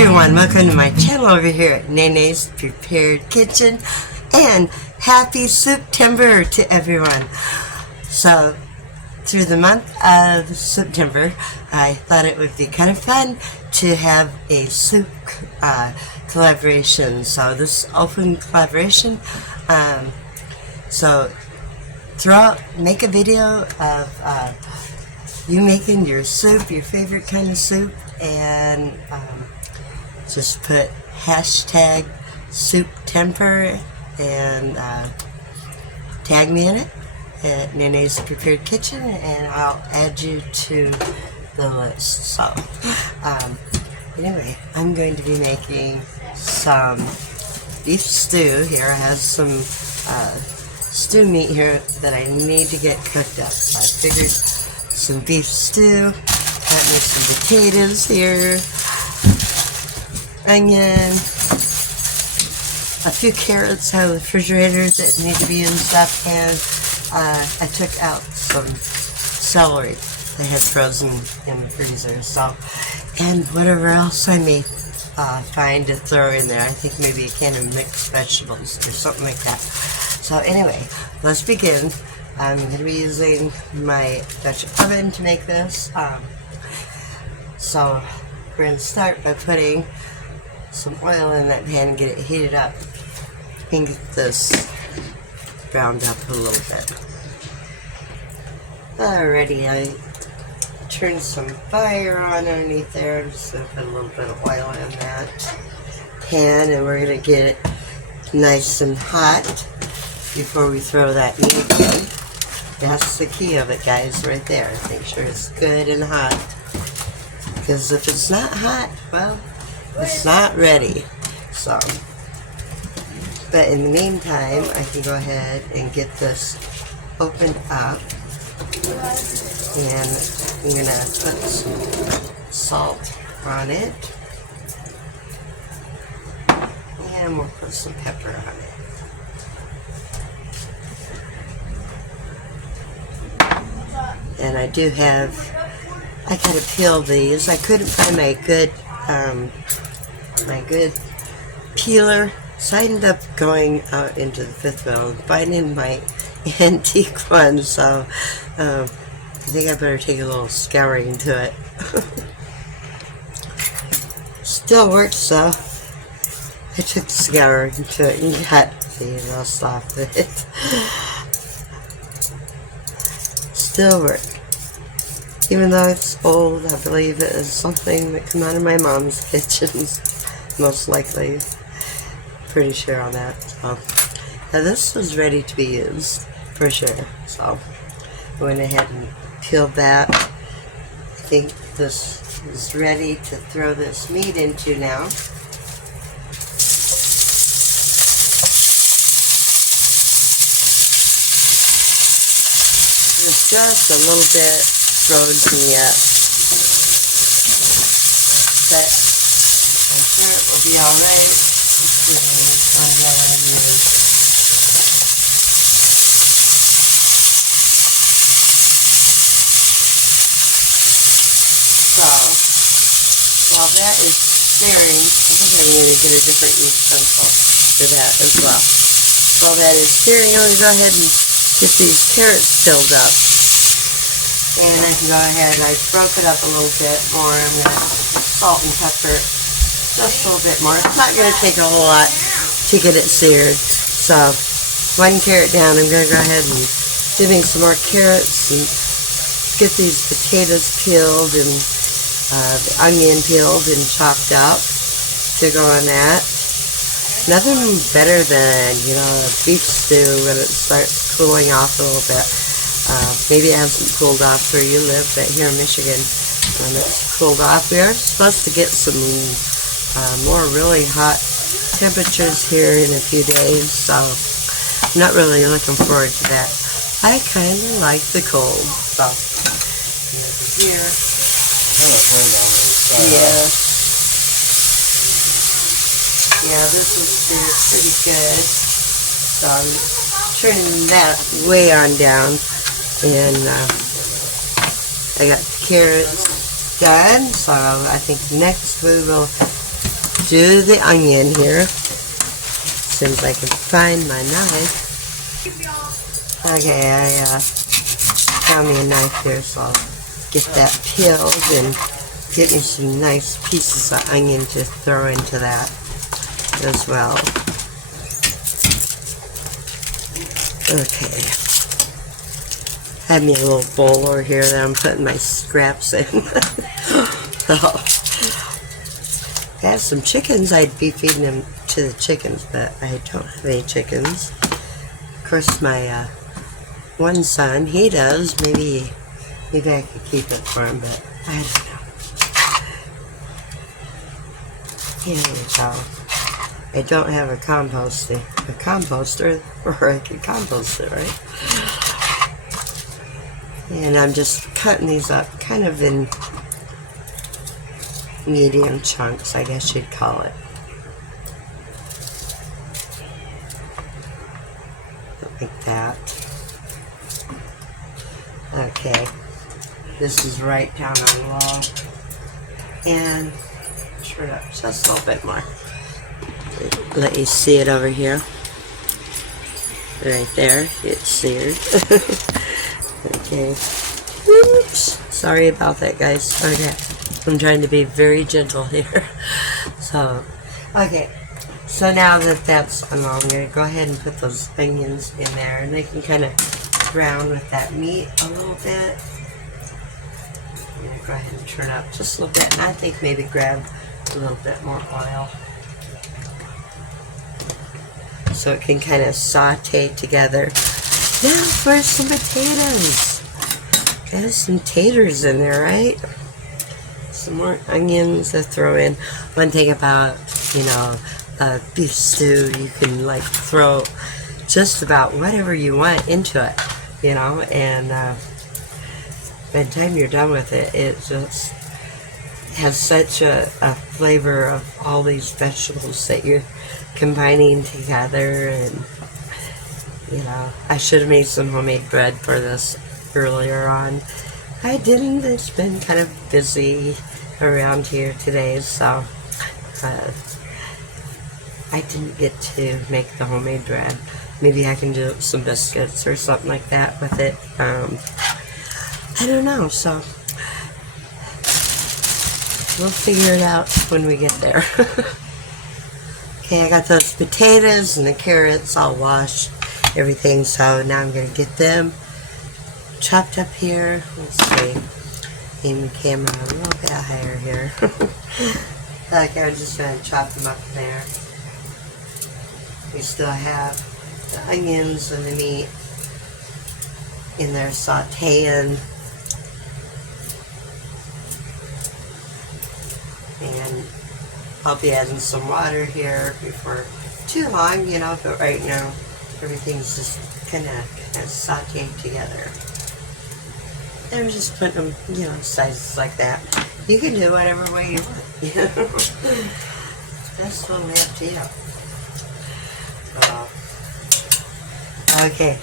everyone, welcome to my channel over here at Nene's Prepared Kitchen, and happy September to everyone. So through the month of September, I thought it would be kind of fun to have a soup collaboration. So this open collaboration, so make a video of you making your soup, your favorite kind of soup, and just put hashtag SoupTemper and tag me in it at Nene's Prepared Kitchen, and I'll add you to the list. So anyway, I'm going to be making some beef stew here. I have some stew meat here that I need to get cooked up. So I figured some beef stew, got me some potatoes here, onion, a few carrots out of the refrigerator that need to be used up, and I took out some celery I had frozen in the freezer. So, and whatever else I may find to throw in there. I think maybe a can of mixed vegetables or something like that. So anyway, let's begin. I'm going to be using my Dutch oven to make this. So we're going to start by putting some oil in that pan and get it heated up and get this browned up a little bit. Alrighty, I turned some fire on underneath there. I'm just going to put a little bit of oil in that pan, and we're going to get it nice and hot before we throw that meat in. That's the key of it, guys, right there. Make sure it's good and hot, because if it's not hot, well, it's not ready. So, but in the meantime, I can go ahead and get this opened up, and I'm going to put some salt on it, and we'll put some pepper on it. And I do have, I gotta peel these. I couldn't find my good peeler, so I ended up going out into the fifth wheel and finding my antique one. So I think I better take a little scouring to it. Still works though. I took the scouring to it and got the rust off of it. Still work. Even though it's old, I believe it is something that came out of my mom's kitchens, most likely. Pretty sure on that. So now this was ready to be used for sure. So I went ahead and peeled that. I think this is ready to throw this meat into now. It's just a little bit frozen yet, but I'm sure it will be alright. So while that is searing, I think I'm going to get a different utensil for that as well. While that is searing, I'm going to go ahead and get these carrots filled up. And I can go ahead, I broke it up a little bit more. I'm going to salt and pepper just a little bit more. It's not going to take a whole lot to get it seared. So, one carrot down, I'm going to go ahead and do me some more carrots and get these potatoes peeled and the onion peeled and chopped up to go on that. Nothing better than, you know, a beef stew when it starts cooling off a little bit. Maybe it hasn't cooled off where you live, but here in Michigan, it's cooled off. We are supposed to get some more really hot temperatures here in a few days, so I'm not really looking forward to that. I kind of like the cold, so over here. Yeah, this is pretty good. So I'm turning that way on down. And I got the carrots done, so I think next we will do the onion here. As soon as I can find my knife. Okay, I found me a knife here, so I'll get that peeled and get me some nice pieces of onion to throw into that as well. Okay. I have me a little bowl over here that I'm putting my scraps in. So, I have some chickens. I'd be feeding them to the chickens, but I don't have any chickens. Of course, my one son, he does. Maybe I could keep it for him, but I don't know. Anyhow, I don't have a composter, or I can compost it, right? And I'm just cutting these up kind of in medium chunks, I guess you'd call it. Like that. Okay. This is right down on low. And turn it up just a little bit more. Let you see it over here. Right there. It's seared. Okay. Oops. Sorry about that, guys. Okay. I'm trying to be very gentle here. So, okay. So now that that's on, I'm going to go ahead and put those onions in there. And they can kind of brown with that meat a little bit. I'm going to go ahead and turn up just a little bit. And I think maybe grab a little bit more oil. So it can kind of saute together. Now for some potatoes. Got some taters in there, right? Some more onions to throw in. One thing about, you know, beef stew, you can like throw just about whatever you want into it, you know, and by the time you're done with it, it just has such a flavor of all these vegetables that you're combining together. And you know, I should have made some homemade bread for this earlier on. I didn't. It's been kind of busy around here today, so I didn't get to make the homemade bread. Maybe I can do some biscuits or something like that with it. I don't know, so we'll figure it out when we get there. Okay, I got those potatoes and the carrots all washed, everything, so now I'm going to get them chopped up here. Let's see. Aim the camera a little bit higher here. Okay, I'm just going to chop them up there. We still have the onions and the meat in there sauteing. And I'll be adding some water here before too long, you know, but right now everything's just kind of sauteed together. And I'm just putting them, you know, sizes like that. You can do whatever way you want, you know. That's totally up to you. Okay,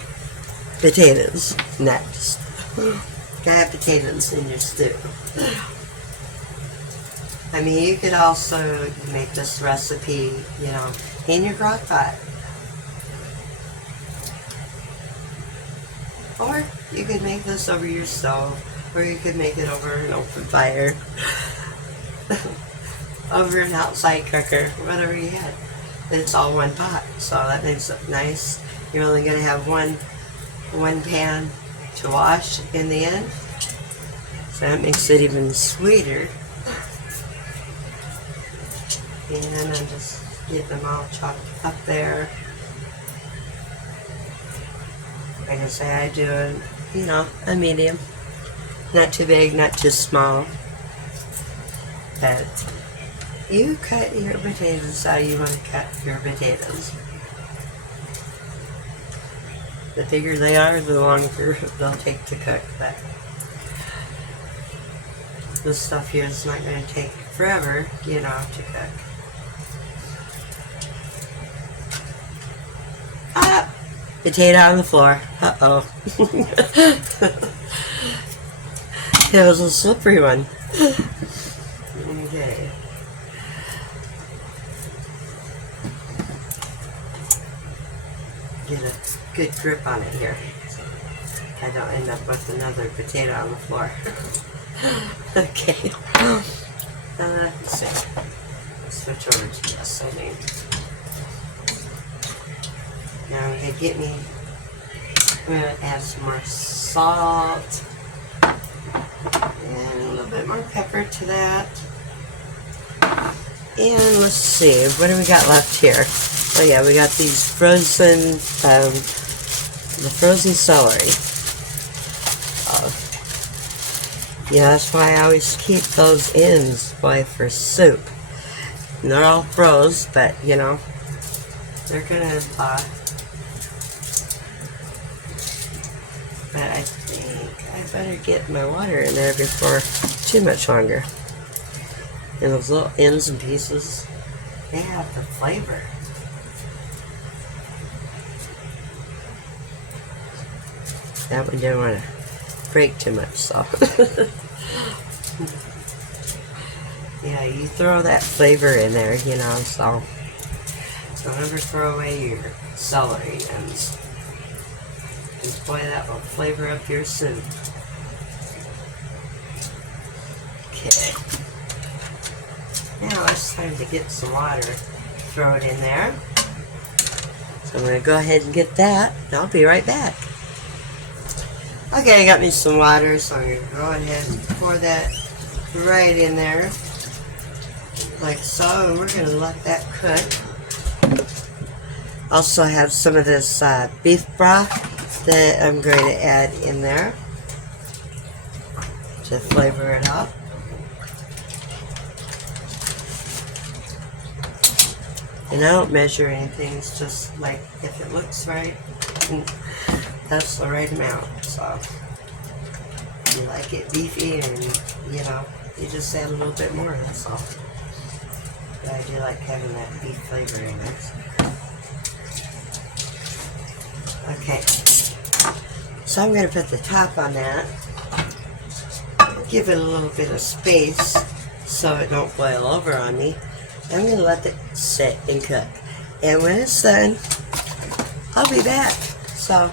potatoes next. Gotta have potatoes in your stew. I mean, you could also make this recipe, you know, in your crock pot. Or you could make this over your stove, or you could make it over an open fire, over an outside cooker, whatever you had. It's all one pot, so that makes it nice. You're only going to have one pan to wash in the end, so that makes it even sweeter. And I'm just getting them all chopped up there. Like I say, I do, you know, a medium. Not too big, not too small. But you cut your potatoes how you want to cut your potatoes. The bigger they are, the longer they'll take to cook. But this stuff here is not going to take forever, you know, to cook. Ah! Potato on the floor. Uh-oh. It was a slippery one. Okay. get a good grip on it here. I don't end up with another potato on the floor. Okay. Let's see. Switch over to this, I think. Now I'm gonna get me. I'm gonna add some more salt and a little bit more pepper to that. And let's see, what do we got left here? Oh yeah, we got these frozen, the frozen celery. Yeah, that's why I always keep those ends for soup. And they're all froze, but you know, they're gonna but I think I better get my water in there before too much longer. And those little ends and pieces, they have the flavor. That one didn't want to break too much, so. Yeah, you throw that flavor in there, you know, so. Don't ever throw away your celery ends. Just boy, that will flavor up your soup. Okay. Now it's time to get some water. Throw it in there. So I'm going to go ahead and get that, and I'll be right back. Okay, I got me some water, so I'm going to go ahead and pour that right in there. Like so, and we're going to let that cook. Also have some of this beef broth that I'm going to add in there to flavor it up. And I don't measure anything, it's just like if it looks right, that's the right amount. So if you like it beefy, and you know, you just add a little bit more, that's all. But I do like having that beef flavor in it. Okay, so I'm going to put the top on that, give it a little bit of space so it don't boil over on me. I'm going to let it sit and cook. And when it's done, I'll be back. So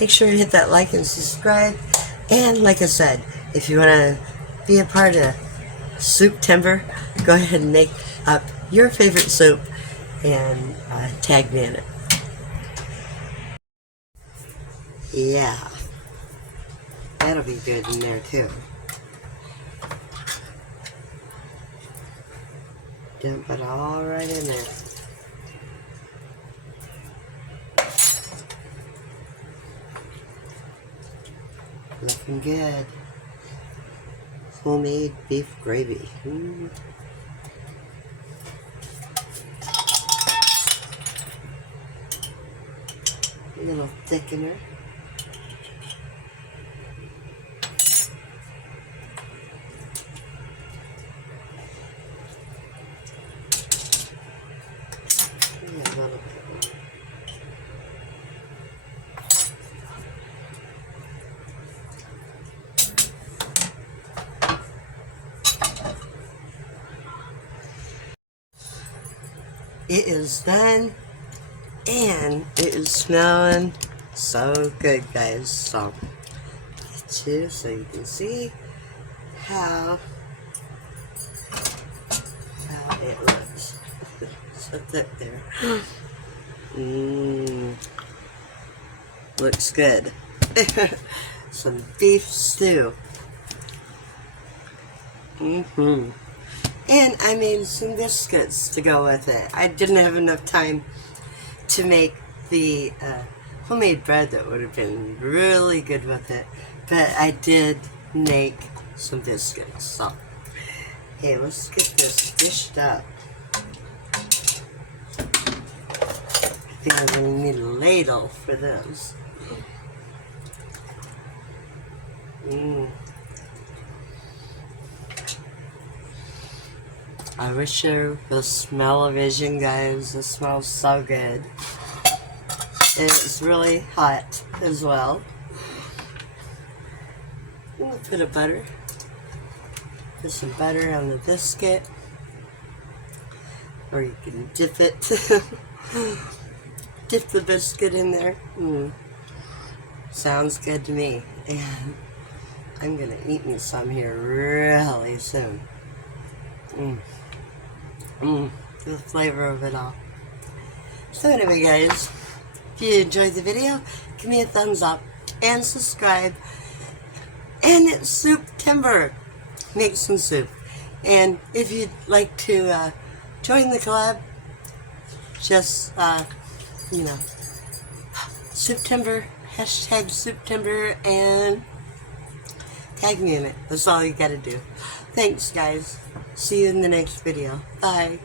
make sure you hit that like and subscribe. And like I said, if you want to be a part of Soup Timber, go ahead and make up your favorite soup and tag me in it. Yeah, that'll be good in there too. Dump it all right in there. Looking good. Homemade beef gravy. A little thickener. It is done, and it is smelling so good, guys. So, get you so you can see how it looks. So thick there. Looks good. Some beef stew. And I made some biscuits to go with it. I didn't have enough time to make the homemade bread that would have been really good with it. But I did make some biscuits. So, hey, let's get this dished up. I think I'm going to need a ladle for this. I wish you the smell-o-vision, guys. It smells so good. It's really hot as well. A little bit of butter. Put some butter on the biscuit. Or you can dip it. dip the biscuit in there. Sounds good to me. And I'm gonna eat me some here really soon. The flavor of it all. So anyway, guys, if you enjoyed the video, give me a thumbs up and subscribe. And it's Soup-timber. Make some soup. And if you'd like to join the collab, just, you know, Soup-timber, hashtag Soup-timber, and tag me in it. That's all you gotta do. Thanks, guys. See you in the next video. Bye.